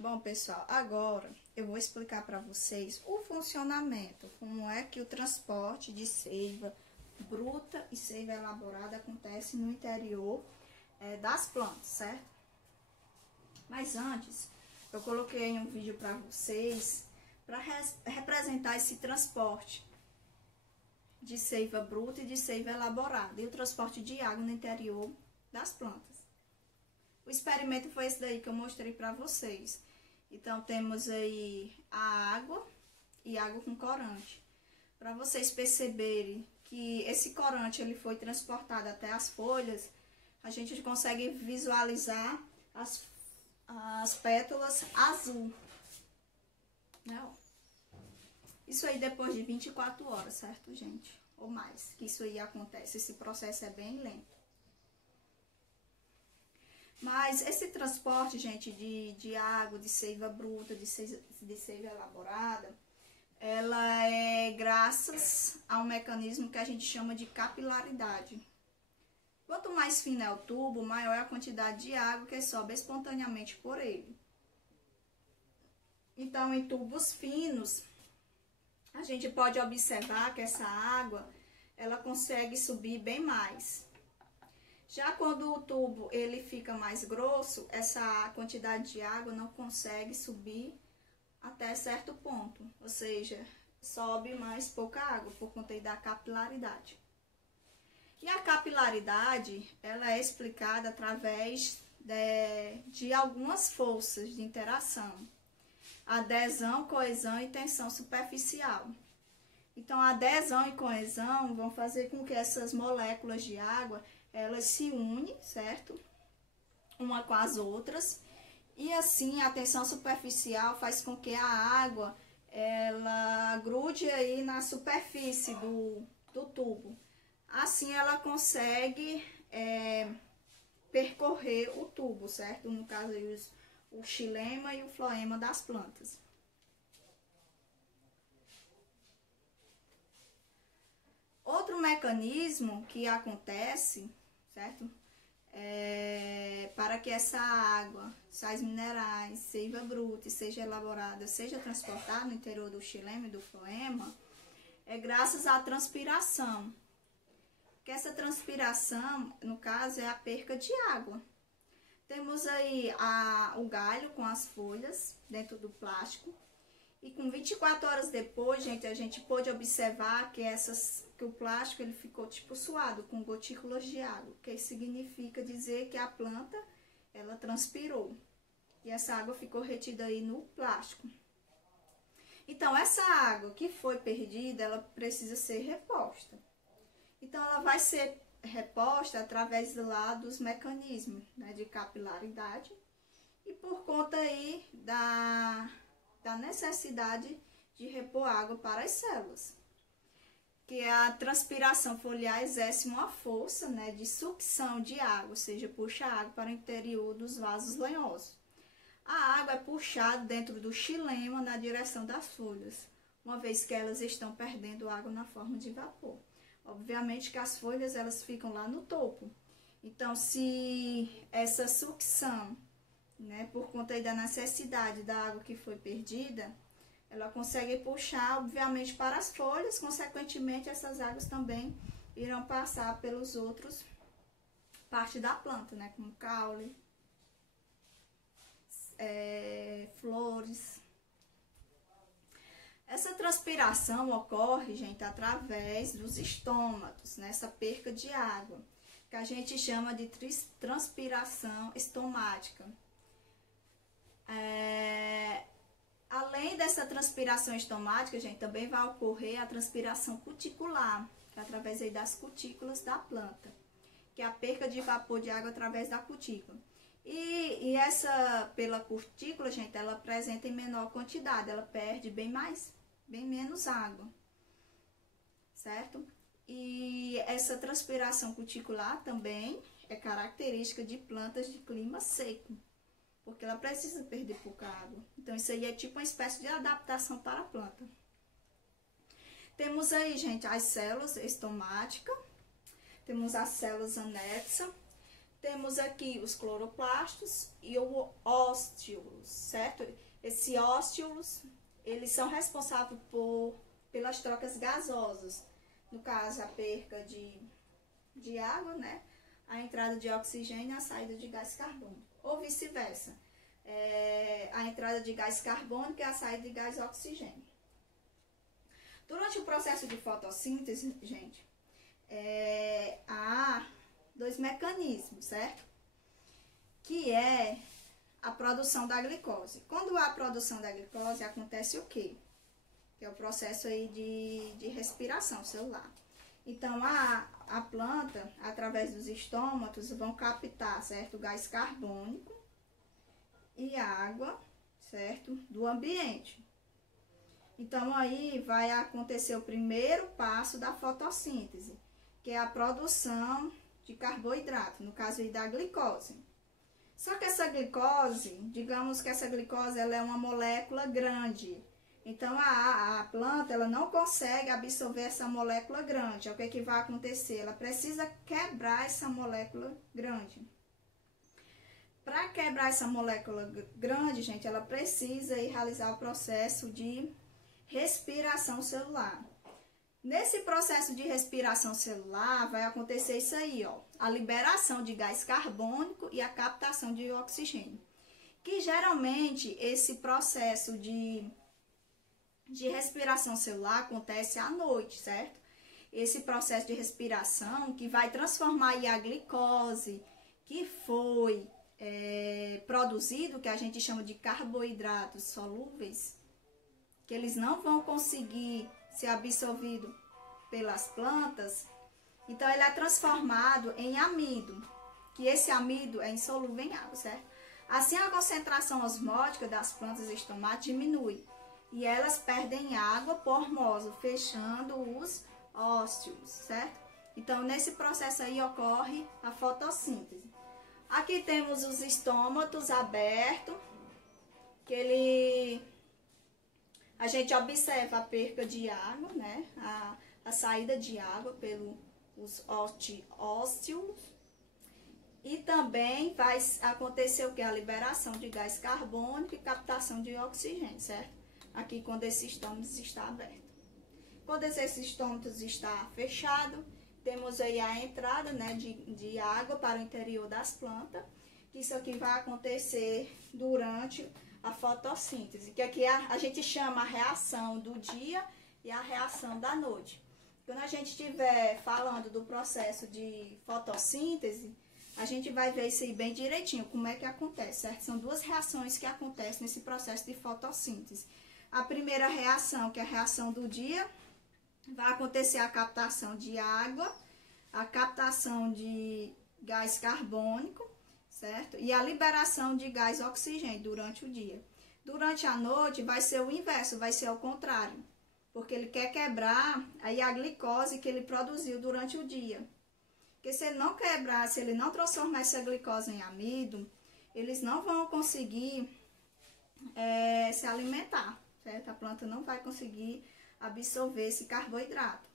Bom, pessoal, agora eu vou explicar para vocês o funcionamento, como é que o transporte de seiva bruta e seiva elaborada acontece no interior das plantas, certo? Mas antes, eu coloquei um vídeo para vocês para representar esse transporte de seiva bruta e de seiva elaborada e o transporte de água no interior das plantas. O experimento foi esse daí que eu mostrei para vocês. Então, temos aí a água e água com corante. Para vocês perceberem que esse corante ele foi transportado até as folhas, a gente consegue visualizar as pétalas azul. Né? Isso aí depois de 24 horas, certo, gente? Ou mais, que isso aí acontece. Esse processo é bem lento. Mas esse transporte, gente, de água, de seiva bruta, de seiva elaborada, ela é graças a um mecanismo que a gente chama de capilaridade. Quanto mais fino é o tubo, maior é a quantidade de água que sobe espontaneamente por ele. Então, em tubos finos, a gente pode observar que essa água, ela consegue subir bem mais. Já quando o tubo ele fica mais grosso, essa quantidade de água não consegue subir até certo ponto, ou seja, sobe mais pouca água por conta da capilaridade. E a capilaridade, ela é explicada através de algumas forças de interação: adesão, coesão e tensão superficial. Então, a adesão e coesão vão fazer com que essas moléculas de água elas se unem, certo? Uma com as outras. E assim, a tensão superficial faz com que a água, ela grude aí na superfície do tubo. Assim, ela consegue percorrer o tubo, certo? No caso, aí, o xilema e o floema das plantas. Outro mecanismo que acontece, certo? Para que essa água, sais minerais, seiva bruta, seja elaborada, seja transportada no interior do xilema e do floema, é graças à transpiração. Que essa transpiração, no caso, é a perca de água. Temos aí o galho com as folhas dentro do plástico. E com 24 horas depois, gente, a gente pôde observar que o plástico ele ficou tipo suado, com gotículas de água. Que isso significa dizer que a planta, ela transpirou. E essa água ficou retida aí no plástico. Então, essa água que foi perdida, ela precisa ser reposta. Então, ela vai ser reposta através dos mecanismos, né, de capilaridade. E por conta aí da necessidade de repor água para as células. Que a transpiração foliar exerce uma força, né, de sucção de água, ou seja, puxa a água para o interior dos vasos lenhosos. A água é puxada dentro do xilema na direção das folhas, uma vez que elas estão perdendo água na forma de vapor. Obviamente que as folhas elas ficam lá no topo. Então, se essa sucção, né, por conta aí da necessidade da água que foi perdida, ela consegue puxar, obviamente, para as folhas, consequentemente, essas águas também irão passar pelos outros partes da planta, né, como caule, flores. Essa transpiração ocorre, gente, através dos estômatos, nessa perca de água, que a gente chama de transpiração estomática. Além dessa transpiração estomática, gente, também vai ocorrer a transpiração cuticular, que é através aí das cutículas da planta, que é a perca de vapor de água através da cutícula. E essa, pela cutícula, gente, ela apresenta em menor quantidade, ela perde bem menos água, certo? E essa transpiração cuticular também é característica de plantas de clima seco, porque ela precisa perder pouca água. Então, isso aí é tipo uma espécie de adaptação para a planta. Temos aí, gente, as células estomáticas, temos as células anexas, temos aqui os cloroplastos e os ósteos. certo? Esses ósteos, eles são responsáveis pelas trocas gasosas. No caso, a perca de água, né? A entrada de oxigênio e a saída de gás carbônico. Ou vice-versa. A entrada de gás carbônico e a saída de gás oxigênio. Durante o processo de fotossíntese, gente, há dois mecanismos, certo? Que é a produção da glicose. Quando há a produção da glicose, acontece o quê? Que é o processo aí de respiração celular. Então, a planta, através dos estômatos, vão captar, certo? O gás carbônico e água, certo? Do ambiente. Então, aí vai acontecer o primeiro passo da fotossíntese, que é a produção de carboidrato, no caso aí da glicose. Só que essa glicose, digamos que essa glicose ela é uma molécula grande. Então, a planta ela não consegue absorver essa molécula grande. O que vai acontecer? Ela precisa quebrar essa molécula grande. Para quebrar essa molécula grande, gente, ela precisa ir realizar o processo de respiração celular. Nesse processo de respiração celular vai acontecer isso aí, ó, a liberação de gás carbônico e a captação de oxigênio. Que geralmente esse processo de respiração celular acontece à noite, certo? Esse processo de respiração que vai transformar aí a glicose que foi produzido, que a gente chama de carboidratos solúveis, que eles não vão conseguir ser absorvidos pelas plantas, então ele é transformado em amido, que esse amido é insolúvel em água, certo? Assim a concentração osmótica das plantas estomáticas diminui e elas perdem água por osmose, fechando os ósteos, certo? Então nesse processo aí ocorre a fotossíntese. Aqui temos os estômatos abertos, que a gente observa a perca de água, né? A saída de água pelos ósteos. E também vai acontecer o que? A liberação de gás carbônico e captação de oxigênio, certo? Aqui quando esse estômago está aberto. Quando esse estômago está fechado, temos aí a entrada, né, de água para o interior das plantas. Isso aqui vai acontecer durante a fotossíntese, que aqui a gente chama a reação do dia e a reação da noite. Quando a gente estiver falando do processo de fotossíntese, a gente vai ver isso aí bem direitinho, como é que acontece, certo? São duas reações que acontecem nesse processo de fotossíntese. A primeira reação, que é a reação do dia, vai acontecer a captação de água, a captação de gás carbônico, certo? E a liberação de gás oxigênio durante o dia. Durante a noite vai ser o inverso, vai ser ao contrário, porque ele quer quebrar aí a glicose que ele produziu durante o dia. Porque se ele não quebrar, se ele não transformar essa glicose em amido, eles não vão conseguir se alimentar, certo? A planta não vai conseguir absorver esse carboidrato.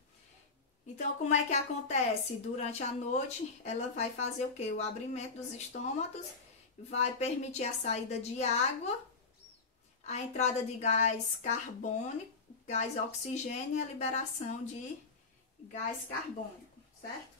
Então, como é que acontece? Durante a noite, ela vai fazer o quê? O abrimento dos estômatos, vai permitir a saída de água, a entrada de gás carbônico, gás oxigênio e a liberação de gás carbônico, certo?